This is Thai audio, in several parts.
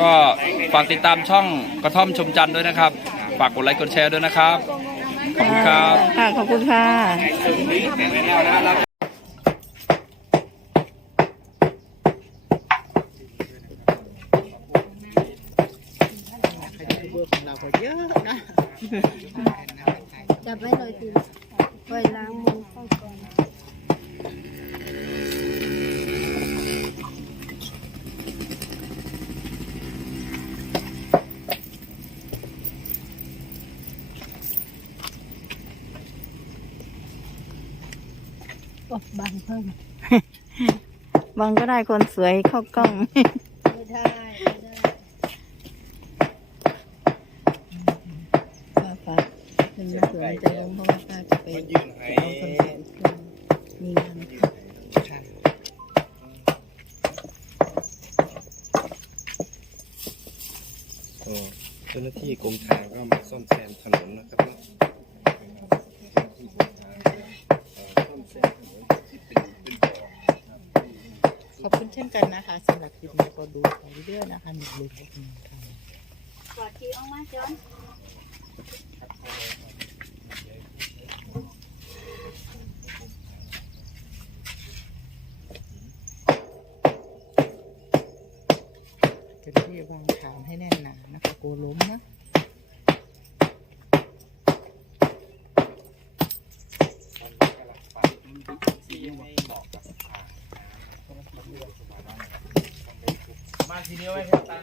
ก็ฝากติดตามช่องกระท่อมชมจันทร์ด้วยนะครับ ฝากกดไลค์กดแชร์ด้วยนะครับ ขอบคุณครับ ค่ะ ขอบคุณค่ะยูทูบเบอร์ของเราก็เยอะนะ จับไว้เลยทีปล่อยล้างมือเข้าก่อน บังเพิ่มบางก็ได้คนสวยเข้ากล้อง ไม่ได้ไม่ได้ป้าป้าเป็นสวนจะลงเพราะว่าป้าจะไปเอาคอนเสิร์ตมีงานค่ะก็เจ้าหน้าที่กรมทางก็มาซ่อมแซมถนนนะครับ เช่นกันนะคะสำหรับคลิปนี้ก็ดูไปเรื่อยๆนะคะหนึ่งลุงหนึ่งทางกอดทีออกมาจอน มาทีเดียวไว้ครับตัง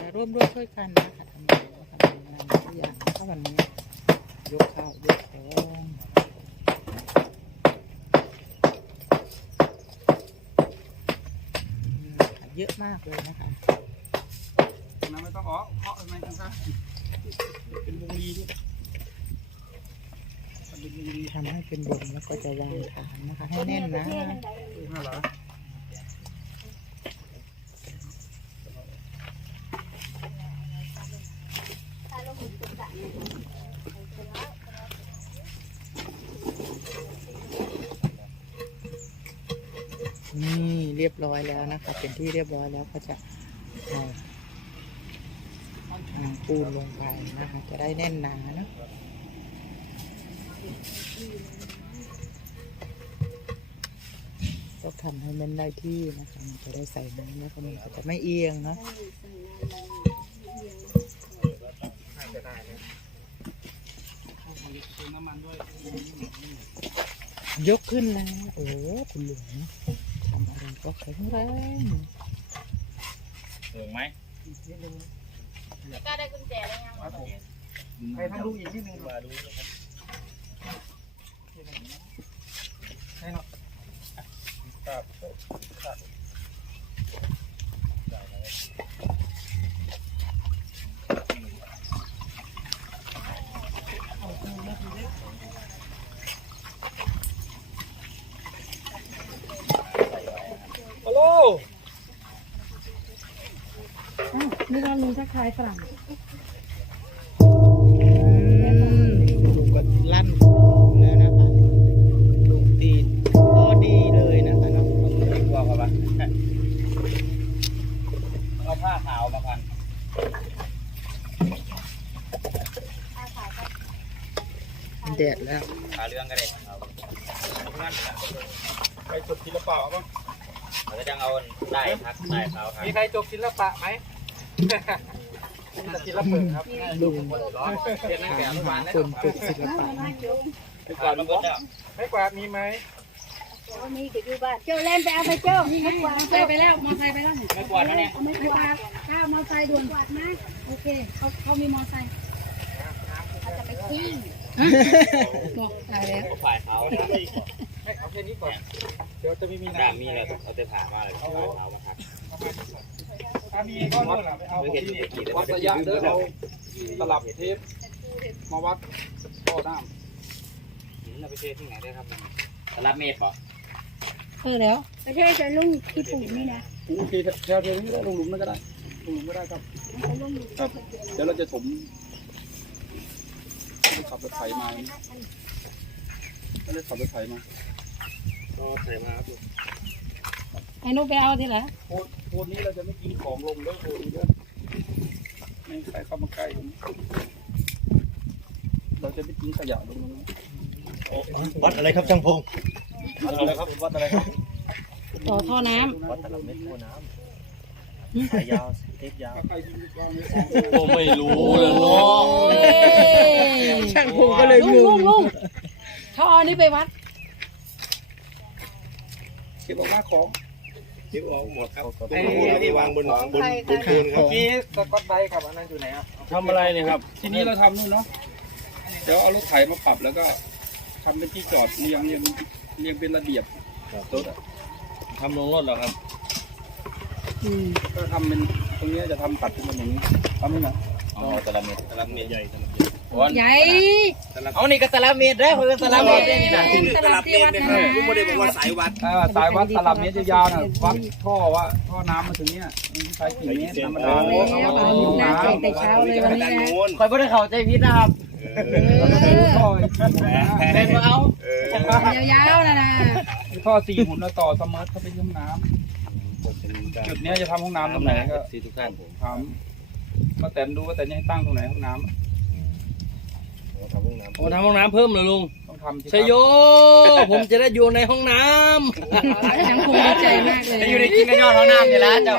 จะร่วมด้วยช่วยกันนะคะทำงานนะคะทำงานทุกอย่างถ้าวันนี้ยกข้าวยกของเยอะมากเลยนะคะน้ำไม่ต้องออกเคาะทำไมกันซะเป็นวงลีด้วย ทำให้เป็นวงแล้วก็จะวางฐานนะคะ ให้แน่นนะนี่เรียบร้อยแล้วนะคะ เป็นที่เรียบร้อยแล้วก็จะปูนลงไปนะคะ จะได้แน่นหนานะ ก็ทำให้มันได้ที่นะคะมันจะได้ใส่น้ำแล้วก็มันก็จะไม่เอียงเนาะยกขึ้นแล้ว โอ้คุณหลวงทำอะไรก็แข็งแรงถึงไหมก็ได้กุญแจแล้วยังไปทางลูกอีกนิดนึงมาดูให้ เนาะครับครับฮัลโหลนี่เราลุงทักทายฝรั่งลุงก็ลั่นแล้วนะคะลุงตีก็ดีเลยนะคะเนาะ ดีกว่าป่ะเอาผ้าขาวมาพัน แดดแล้ว ขาเรื่องก็ได้เอางั้น ไปจบศิลปะบ้างเราจะเอาได้ทักได้เขาครับมีใครจบศิลปะไหมมีแต่ศิลปะครับลุงเรียนนักแบบทุกวันนะคนปลูกศิลปะไปกวาดมันก็ไม่กวาดมีไหมนี่ก็อยู่บ้านเจ้าเล่นไปเอาไปเจ้าไม่กวาดเจ้าไปแล้วมอไซค์ไปแล้วไม่กวาดนะเนี่ยเอาไม่กวาดข้าวมอไซค์ด่วนกวาดนะโอเคเขาเขามีมอไซค์เขาจะไปขี้บอกตายแล้วฝ่ายเขาครับให้ เอาแค่นี้ก่อน เดี๋ยวจะไม่มีด้ามน้ำมีเลยเอาแต่ผ่ามาเลยฝ่ายเขามาทักถ้ามีก็นู่นน่ะไปเอาของที่วัดระยะเด้อเอาตลับเทปมาวัดท่อน้หืมเอาไปเทที่ไหนได้ครับตลับเมตรบอกเออแล้วประเทศจะลุ่งที่ปุ่มนี่นะำโอเคแถวเทนี้ได้ลงหลุมนั่นก็ได้ลงหลุมก็ได้ครับครับเดี๋ยวเราจะถมขับรถไถมาเราจะขับรถไถมา ต้องใส่มาครับไอ้นุ๊กไปเอาทีละโคนโคนนี้เราจะไม่กินของลงเด้อโคนนี้เด้อไม่ใส่เข้ามาใกล้ตรงนี้เราจะไม่ทิ้งขยะลงตรงนี้วัดอะไรครับช่างพงวัดอะไรครับวัดอะไรครับต่อท่อน้ำวัดตลับเม็ดโคน้ำสายยาวเทปยาวใครทิ้งก็ไม่ก็ไม่รู้เลยเนาะช่างพงก็เลยลุงงลุงงลุงเขาเอานี่ไปวัดเก็บออกมาของเทปออกหมดครับตรงนี้ที่วางบนบนบนปูนครับพี่สกอตไบกับอันนั้นอยู่ไหนครับทำอะไรเนี่ยครับ ทีนี้เราทำนู่นเนาะเดี๋ยวเอารถไถมาปรับแล้วก็ทำเป็นที่จอดเรียงเรียงเรียงเป็นระเบียบรถอะทำลงรถเหรอครับอืมก็ทำเป็นตรงเนี้ยจะทำตัดเป็นแบบนี้ทำให้หน่อยอ๋อตะละเม็ดตลับเม็ดใหญ่ตลับวัน ใหญ่เอานี่ก็ตะละเม็ดได้เพื่อตะละเม็ดได้นี่นะตลาดที่วัดนะผมไม่ได้บอกว่าสายวัดถ้าสายวัดตลับเมตรยาวๆน่ะวัดท่อว่าท่อน้ำมาถึงเนี้ยมันใช้กี่เมตรธรรมดาแล้วเอาลูกน้ำเก่งแต่เช้าเลยวันนี้นะคอยไม่ได้เข้าใจผิดนะครับท่อไอ้ที่หมุนนะเป็นมาเอายาวๆนะนะไอ้ท่อสี่หมุนแล้วต่อสมาร์ทเข้าไปที่ห้องน้ำจุดเนี้ยจะทำห้องน้ำตรงไหนก็สี่ทุกท่านถามมาแตนดูว่าแต่เนี่ยให้ตั้งตรงไหนห้องน้ำ ทำห้องน้ำผมทำห้องน้ำเพิ่มเลยลุงต้องทำสิครับชัยโย ผมจะได้อยู่ในห้องน้ช่างคงดีใจมากเลยำอยู่ในกินกันยอดห้องน้ำอยู่แล้วเจ้า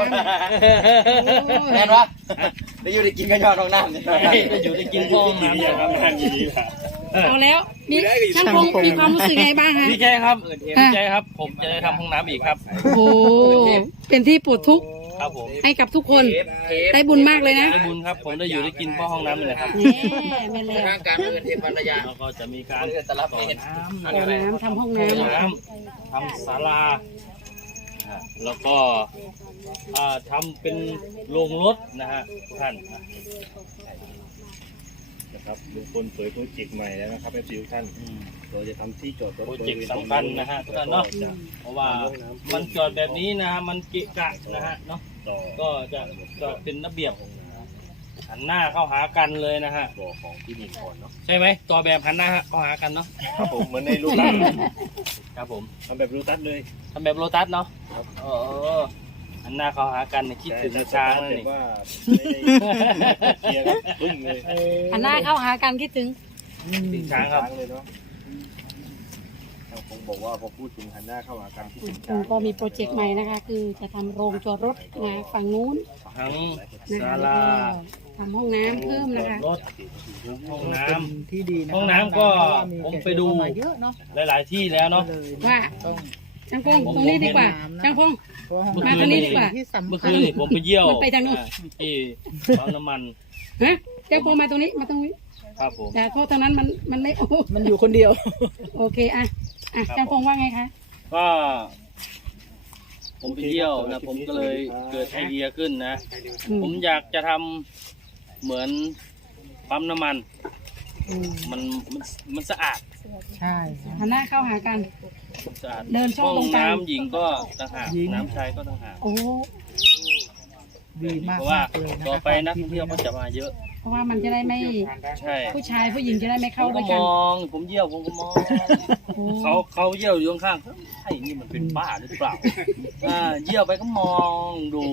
แม่นวะได้อยู่ในกินกันยอดห้องน้ำได้อยู่ในกินห้องน้ำทำงานอย่างนี้ล่ะเอาแล้วมีช่างคงมีความรู้สึกไงบ้างคะดีใจครับดีใจครับ ผมจะได้ทำห้องน้ำอีกครับ โอ้โหเป็นที่ปวดทุกข์ ครับผมให้กับทุกคนได้บุญมากเลยนะได้บุญครับผมได้อยู่ได้กินเพราะห้องน้ำนี่แหละครับแหม่แม่เลยร่างการเงินเทพรยาแล้วก็จะมีการตลับเม็ดต่อน้ำทำห้องห้องน้ำน้ำทำศาลาอ่าแล้วก็อ่าทำเป็นโรงรถนะฮะทุกท่านนะครับลุงพลเผยโปรเจกต์ใหม่แล้วนะครับทุกท่านอืมเราจะทำที่จอดรถโปรเจกต์สำคัญนะฮะทุกท่านเนาะเพราะว่ามันจอดแบบนี้นะฮะมันเกะกะนะฮะเนาะ ต่อก็จะจอดเป็นระเบียบหันหน้าเข้าหากันเลยนะฮะบ่อของที่นี่ก่อนเนาะใช่ไหมต่อแบบหันหน้าเข้าหากันเนาะครับผมเหมือนในรูปตัดครับผมทำแบบรูปตัดเลยทำแบบโลตัสเนาะเออหันหน้าเข้าหากันเนี่ยคิดถึงช้างเลยแต่นี่ว่าไม่ได้เคลียร์ครับปึ้งเลยหันหน้าเข้าหากันคิดถึง ถึงช้างครับ เลยเนาะทางคงบอกว่าพอพูดถึงหันหน้าเข้าหากันที่อืถึมงช้างก็มีโปรเจกต์ใหม่นะคะ คือจะทำโรงจอดรถนะฝั่งนู้นทั้งนะศาคะแล้วลาก็ทำห้องน้ำเพิ่มนะคะ รถห้องน้เป็นที่ดีนะห้องน้ำก็ผมไปดูมาเยอะเนาะำหลาย ๆ ที่แล้วเนาะเลยว่าต้องช่างพงตรงนี้ดีกว่าช่างพง เพราะว่าห้องมาทางนี้ดีกว่า ที่สำเมื่อคัคืญนนี่ผมไปเยี่ยวมันไปทางนู้น อ่ที่ปั๊มน้ำมันฮะช่างพงมาตรงนี้มาตรงนี้ครับผมแต่โทษทางนั้นมันมันไม่โอ้มันอยู่คนเดียว โอเคอะ อะช่างพงว่าไงคะ ก็ผมไปเที่ยวนะผมก็เลยเกิดไอเดียขึ้นนะ อืม ผมอยากจะทำเหมือนปั๊มน้ำมัน อืมมันมันมันสะอาดใช่หันหน้าเข้าหากันสะอาดเดินช่องห้ตรงกลาง น้ำหญิงก็ต่างหากน้ำชายก็ต่างหากโอ้ ดีมากเพราะว่าเลยนะต่อคะไปนักท่องเที่ยวก็จะมาเยอะ เพราะว่ามันจะได้ไม่ใช่ผู้ชายผู้หญิงจะได้ไม่ผเข้ามด้ก็วยมกันอง ผมเยี่ยวผมก็มอง โอ้เขาเขาเยี่ยวอยู่ข้างๆไอ้นี่มันเป็นบ้าหรือเปล่าอ่าเยี่ยวไปก็มองดู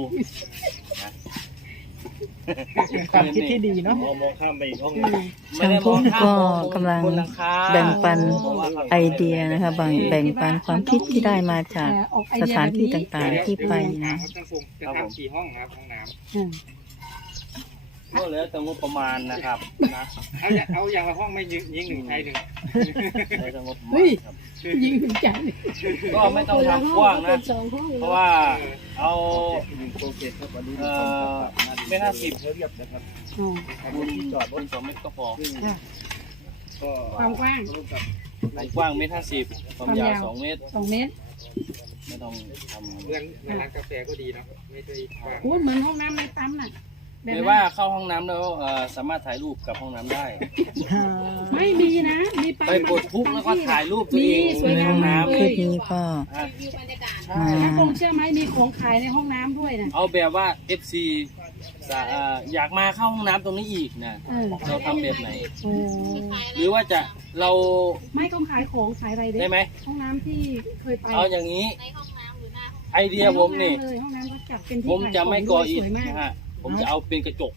เป็นความคิดที่ดีเนาะ มองมองข้ามไปอีกห้องหนึงไม่ได้มองข้ามก็มองกำลังบนหลังคาแบ่งปันเพราะว่าขาไอเดียนะคะแบ่งแบ่งปันความคิดที่ได้มาจากแต่ออกไอสเดียถานแบบที่นี้ต่างๆที่ไปนะจะทำกี่ห้องครับห้องน้อืม ก็แล้วแต่งบประมาณนะครับนะำเอาอย่างเอาอย่างละห้องไม่ยิงยิงหนึ่งใครหนึ่งแล้วแต่งบประมาเฮ้ณยครับยิงถึงใจก็ไม่ต้องทำกว้างนะสองห้องเพราะว่าเอาหนึ่งโปรเจกต์ครับวันนี้เอ่อไม่ห้าสิบเรียบนะครับอ๋อคูณจอดบนสองเมตรก็พอค่ะก็ความกว้างความกว้างเมตรห้าสิบความยาวสองเมตรสองเมตรไม่ต้องทำเรื่องร้านกาแฟก็ดีเนาะไม่ได้กว้างโอ้เหมือนห้องน้ำในปั๊มน่ะ แบบไม่นั้นว่าเข้าห้องน้ำแล้วเอ่อสามารถถ่ายรูปกับห้องน้ำได้ ไม่มีนะ มีปั๊มไปกดทุกแล้วก็ถ่ายรูปตัวเองมีสวยในงามห้องมากน้ำเลคลิยปนี้ก็อะมาถ้าคงเชื่อไหมมีของขายในห้องน้ำด้วยนะเอาแบบว่า FC สะอ่าอยากมาเข้าห้องน้ำตรงนี้อีกนะเออเราทำแบบไหน โอ้หรือว่าจะเราไม่ต้องขายของขายอะไรเด้ได้ไหม ห้องน้ำที่เคยไปเอาอย่างนี้ไอเดียผมนี่ให้องำเลยห้องน้ำก็จัดเป็นที่ผมจะไม่ก่ออิฐสวยมากนะฮะ ผมจะเอาเป็นกระจก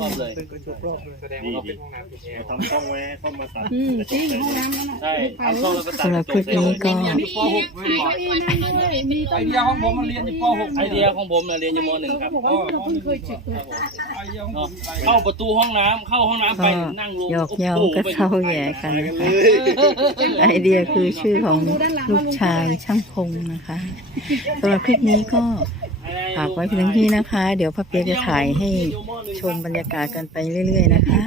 รอบเลย เป็นกระจกรอบเลยแสดงว่าเราเป็นห้องน้ำติดแอร์ทำช่องไว้เข้ามาตัดอืมจริงห้องน้ำนั่นน่ะใช่ไปทำช่องแล้วก็ตัดสำหรับกคลิระปจกนี้ก็เรียนอยู่ป .6 ไม่มีบอกเก้าอี้นั่งด้วยมีต้นไอเดียของผมมันเรียนอยู่ป .6 ไอเดียของผมนะเรียนอยู่มหนึ่งครับ เขาบอกว่าเราเพิ่งเคยจุดเลยไอเดียของผเนาะมเข้าประตูห้องน้ำเข้าห้องน้ำไปก็นั่งลงหยอกเย้าโโหก็เศร้าแย่กันนะคะไอเดียคือชื่อของลูกชายช่างพงนะคะสำหรับคลิปนี้ก็ ฝากไว้เพียงที่นะคะ เดี๋ยวพ่อเปียกจะถ่ายให้ชมบรรยากาศกันไปเรื่อย ๆ นะคะ